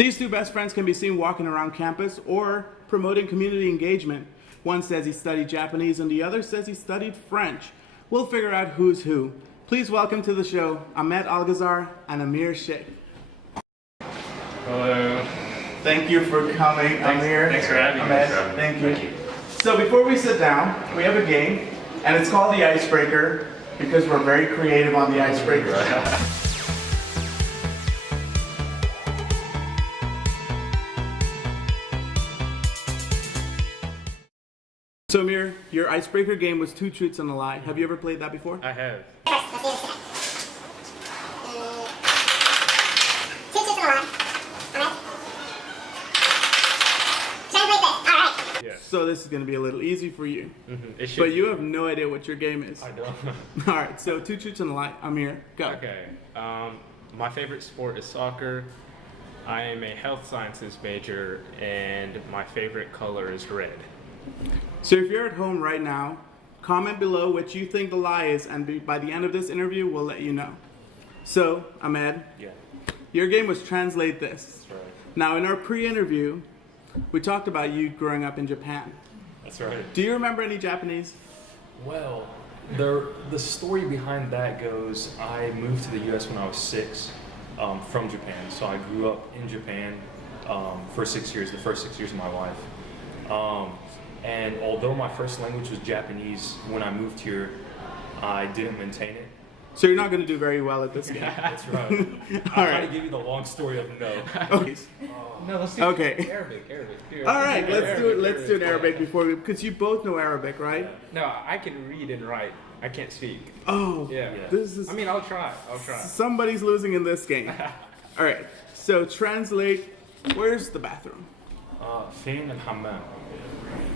These two best friends can be seen walking around campus or promoting community engagement. One says he studied Japanese and the other says he studied French. We'll figure out who's who. Please welcome to the show Ahmed Algazar and Aamir Sheikh. Hello. Thank you for coming, Aamir. Thanks for having me. Ahmed, thank you. So before we sit down, we have a game, and it's called the IceBreaker because we're very creative on the IceBreaker. So Aamir, your IceBreaker game was 2 truths and a lie. Have you ever played that before? I have. So this is going to be a little easy for you. Mm-hmm. But you have no idea what your game is. I don't. All right, so 2 truths and a lie. Aamir, go. Okay. My favorite sport is soccer. I am a health sciences major, and my favorite color is red. So if you're at home right now, comment below what you think the lie is, and by the end of this interview, we'll let you know. So, Ahmed, your game was translate this. That's right. Now, in our pre-interview, we talked about you growing up in Japan. That's right. Do you remember any Japanese? Well, the story behind that goes, I moved to the U.S. when I was 6 from Japan. So I grew up in Japan for 6 years, the first 6 years of my life. And although my first language was Japanese, when I moved here, I didn't maintain it. So you're not going to do very well at this game. That's right. All I'm right. trying to give you the long story of no. Okay. No, let's do Okay. Arabic. All right, let's do it. Let's do it in Arabic because you both know Arabic, right? No, I can read and write. I can't speak. Oh, Yeah. this is. I mean, I'll try. Somebody's losing in this game. All right, so translate. Where's the bathroom? Fain and hammam.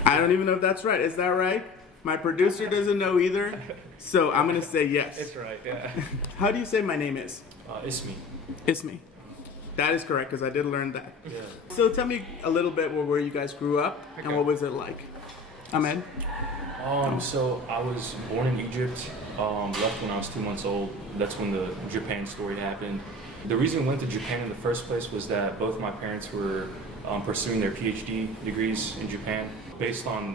I don't even know if that's right. Is that right? My producer doesn't know either, so I'm gonna say yes. It's right. Yeah. How do you say my name is? Ismi. Ismi. That is correct because I did learn that. Yeah. So tell me a little bit where you guys grew up and Okay. what was it like? Ahmed? So I was born in Egypt, left when I was 2 months old. That's when the Japan story happened. The reason we went to Japan in the first place was that both my parents were pursuing their PhD degrees in Japan. Based on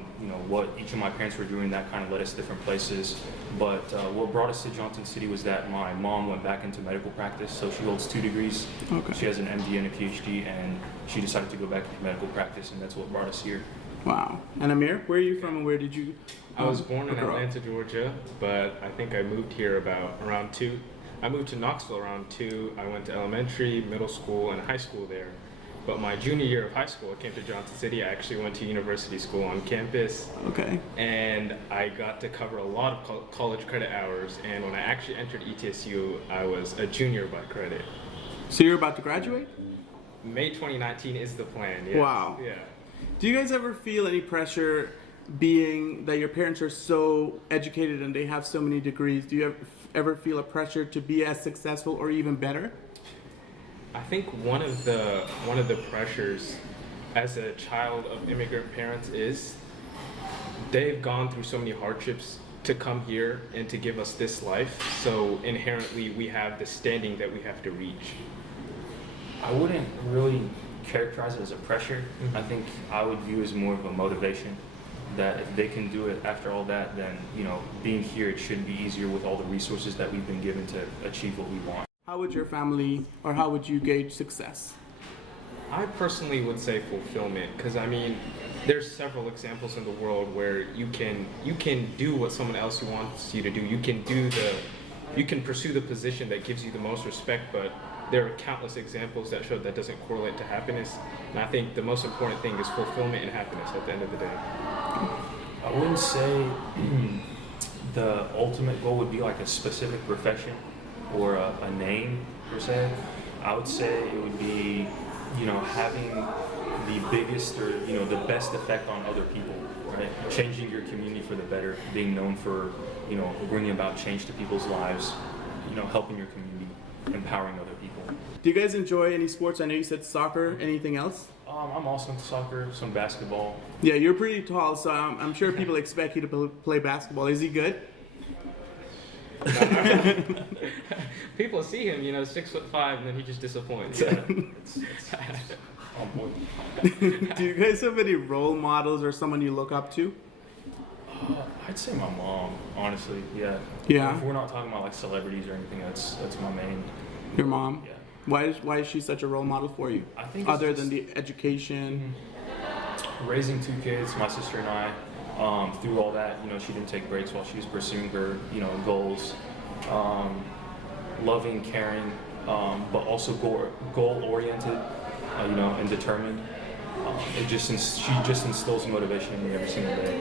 what each of my parents were doing, that kind of led us different places. But what brought us to Johnson City was that my mom went back into medical practice, so she holds 2 degrees. Okay. She has an MD and a PhD, and she decided to go back into medical practice, and that's what brought us here. Wow. And Aamir, where are you from and where did you I was born in grow up? Atlanta, Georgia, but I think I moved here around 2. I moved to Knoxville around 2. I went to elementary, middle school, and high school there. But my junior year of high school, I came to Johnson City. I actually went to university school on campus. Okay. And I got to cover a lot of college credit hours. And when I actually entered ETSU, I was a junior by credit. So you're about to graduate? May 2019 is the plan. Yes. Wow. Yeah. Do you guys ever feel any pressure being that your parents are so educated and they have so many degrees? Do you ever feel a pressure to be as successful or even better? I think one of the pressures as a child of immigrant parents is they've gone through so many hardships to come here and to give us this life. So inherently we have the standing that we have to reach. I wouldn't really characterize it as a pressure. I think I would view it as more of a motivation, that if they can do it after all that, then being here, it should be easier with all the resources that we've been given to achieve what we want. How would your family or how would you gauge success? I personally would say fulfillment, because I mean, there's several examples in the world where you can do what someone else wants you to do. You can pursue the position that gives you the most respect, but there are countless examples that show that doesn't correlate to happiness. And I think the most important thing is fulfillment and happiness at the end of the day. I wouldn't say the ultimate goal would be like a specific profession or a name per se. I would say it would be, having the biggest or the best effect on other people, right? Changing your community for the better, being known for bringing about change to people's lives, helping your community, empowering other people. Do you guys enjoy any sports? I know you said soccer. Anything else? I'm also into soccer, some basketball. Yeah, you're pretty tall, so I'm sure people expect you to play basketball. Is he good? People see him, 6'5", and then he just disappoints. Yeah, it's Do you guys have any role models or someone you look up to? I'd say my mom, honestly. Yeah. Yeah. If we're not talking about like celebrities or anything, that's my main. Your mom? Yeah. Why is she such a role model for you? I think it's Other just than the education. raising 2 kids, my sister and I, through all that, she didn't take breaks while she was pursuing her, goals. Loving, caring, but also goal oriented, and determined. She just instills motivation in me every single day.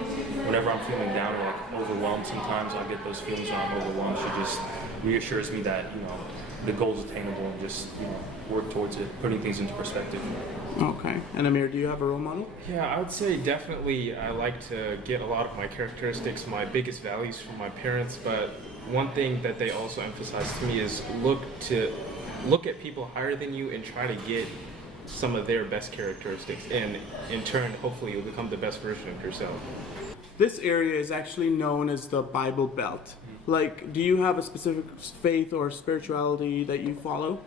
Whenever I'm feeling down or like overwhelmed, sometimes I get those feelings when I'm overwhelmed. She just reassures me that the goal is attainable and just work towards it, putting things into perspective. Okay. And Aamir, do you have a role model? Yeah, I would say definitely I like to get a lot of my characteristics, my biggest values from my parents, but one thing that they also emphasize to me is look at people higher than you and try to get some of their best characteristics, and in turn hopefully you'll become the best version of yourself. This area is actually known as the Bible Belt. Like, do you have a specific faith or spirituality that you follow?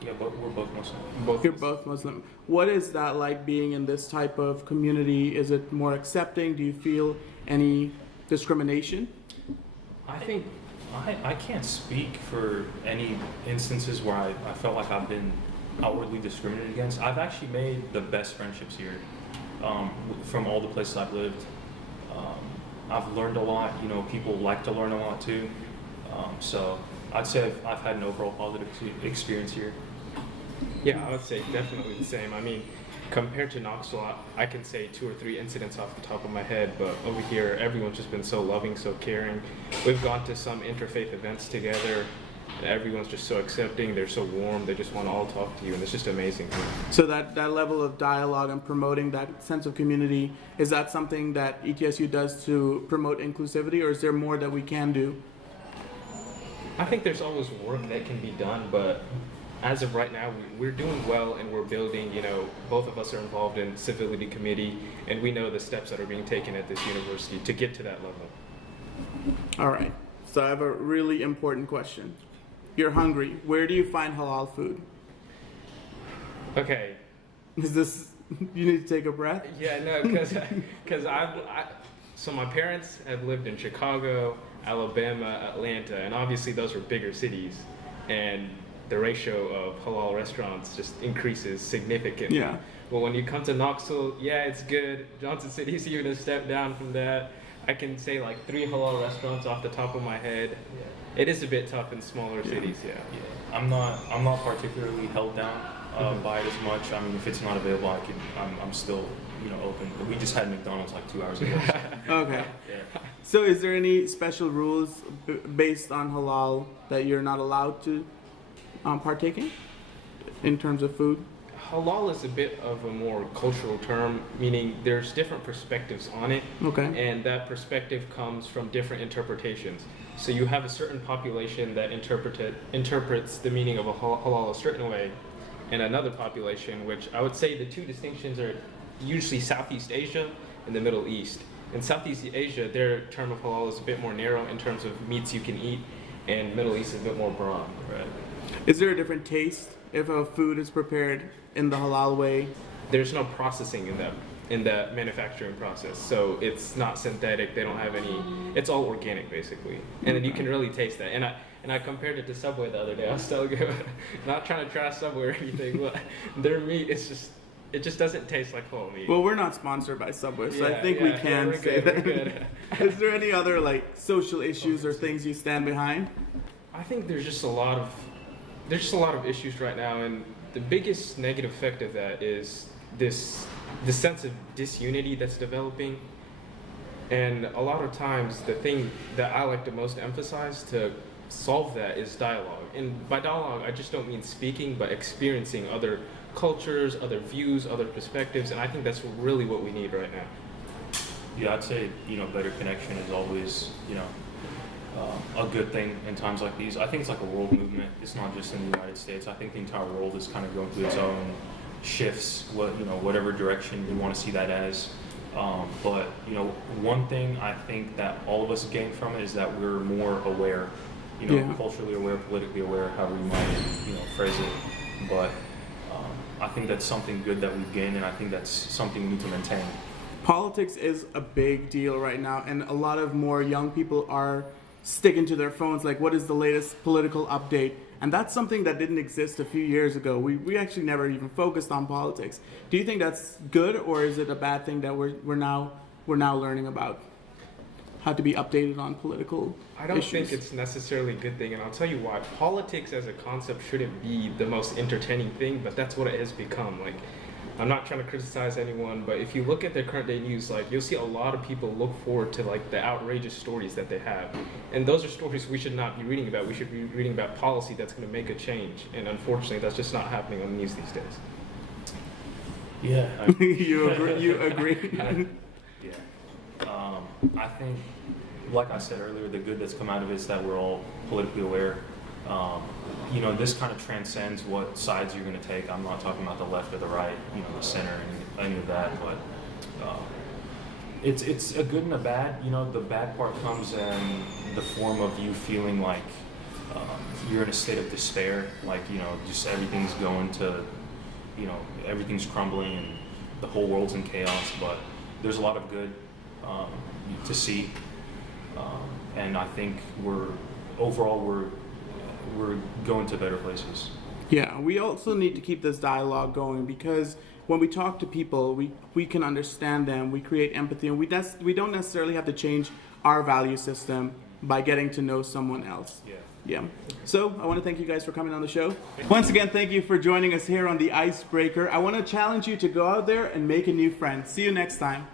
Yeah, but we're both Muslim. You're both Muslim. What is that like being in this type of community? Is it more accepting? Do you feel any discrimination? I think I can't speak for any instances where I felt like I've been outwardly discriminated against. I've actually made the best friendships here from all the places I've lived. I've learned a lot. People like to learn a lot too. So I'd say I've had an overall positive experience here. Yeah, I would say definitely the same. I mean, compared to Knoxville, I can say 2 or 3 incidents off the top of my head, but over here, everyone's just been so loving, so caring. We've gone to some interfaith events together. Everyone's just so accepting. They're so warm. They just want to all talk to you, and it's just amazing. So that level of dialogue and promoting that sense of community, is that something that ETSU does to promote inclusivity, or is there more that we can do? I think there's always work that can be done, but as of right now, we're doing well and we're building. Both of us are involved in civility committee, and we know the steps that are being taken at this university to get to that level. All right. So I have a really important question. You're hungry. Where do you find halal food? Okay. Is this, you need to take a breath? Yeah, no, because so my parents have lived in Chicago, Alabama, Atlanta, and obviously those were bigger cities, and the ratio of halal restaurants just increases significantly. Yeah. Well, when you come to Knoxville, yeah, it's good. Johnson City's even a step down from that. I can say like 3 halal restaurants off the top of my head. Yeah. It is a bit tough in smaller cities, yeah. Yeah. I'm not particularly held down by it as much. I mean, if it's not available, I'm still open. But we just had McDonald's like 2 hours ago. So. Okay. Yeah. So is there any special rules based on halal that you're not allowed to partake in terms of food? Halal is a bit of a more cultural term, meaning there's different perspectives on it. Okay. And that perspective comes from different interpretations. So you have a certain population that interprets the meaning of a halal a certain way, and another population, which I would say the 2 distinctions are usually Southeast Asia and the Middle East. In Southeast Asia, their term of halal is a bit more narrow in terms of meats you can eat, and Middle East is a bit more broad. Right. Is there a different taste if a food is prepared in the halal way? There's no processing in the manufacturing process, so it's not synthetic. They don't have any. It's all organic basically, and then you can really taste that. And I compared it to Subway the other day. I was telling you, not trying to trash Subway or anything, but their meat is it just doesn't taste like whole meat. Well, we're not sponsored by Subway, so I think we can we're say good, that. We're good. Is there any other social issues or things you stand behind? I think there's just a lot of issues right now, and the biggest negative effect of that is the sense of disunity that's developing. And a lot of times the thing that I like to most emphasize to solve that is dialogue. And by dialogue, I just don't mean speaking, but experiencing other cultures, other views, other perspectives, and I think that's really what we need right now. Yeah, I'd say better connection is always a good thing in times like these. I think it's like a world movement. It's not just in the United States. I think the entire world is kind of going through its own shifts. Whatever direction we want to see that as. But one thing I think that all of us gain from it is that we're more aware. Culturally aware, politically aware, however you might phrase it. But I think that's something good that we've gained, and I think that's something we need to maintain. Politics is a big deal right now, and a lot of more young people are sticking to their phones, like what is the latest political update? And that's something that didn't exist a few years ago. We actually never even focused on politics. Do you think that's good, or is it a bad thing that we're now learning about how to be updated on political I don't issues? think it's necessarily a good thing, and I'll tell you why. Politics as a concept shouldn't be the most entertaining thing, but that's what it has become. Like, I'm not trying to criticize anyone, but if you look at their current day news, like, you'll see a lot of people look forward to like the outrageous stories that they have, and those are stories we should not be reading about. We should be reading about policy that's going to make a change, and unfortunately, that's just not happening on the news these days. Yeah. You agree? Yeah. I think, like I said earlier, the good that's come out of it is that we're all politically aware. You know, this kind of transcends what sides you're going to take. I'm not talking about the left or the right, you know, the center, and any of that, but it's a good and a bad. You know, the bad part comes in the form of you feeling like you're in a state of despair, like, you know, just everything's going to, you know, everything's crumbling and the whole world's in chaos, but there's a lot of good to see, and I think we're going to better places. Yeah, we also need to keep this dialogue going, because when we talk to people, we can understand them, we create empathy, and we don't necessarily have to change our value system by getting to know someone else. Yeah. So I want to thank you guys for coming on the show. Once again, thank you for joining us here on the Icebreaker. I want to challenge you to go out there and make a new friend. See you next time.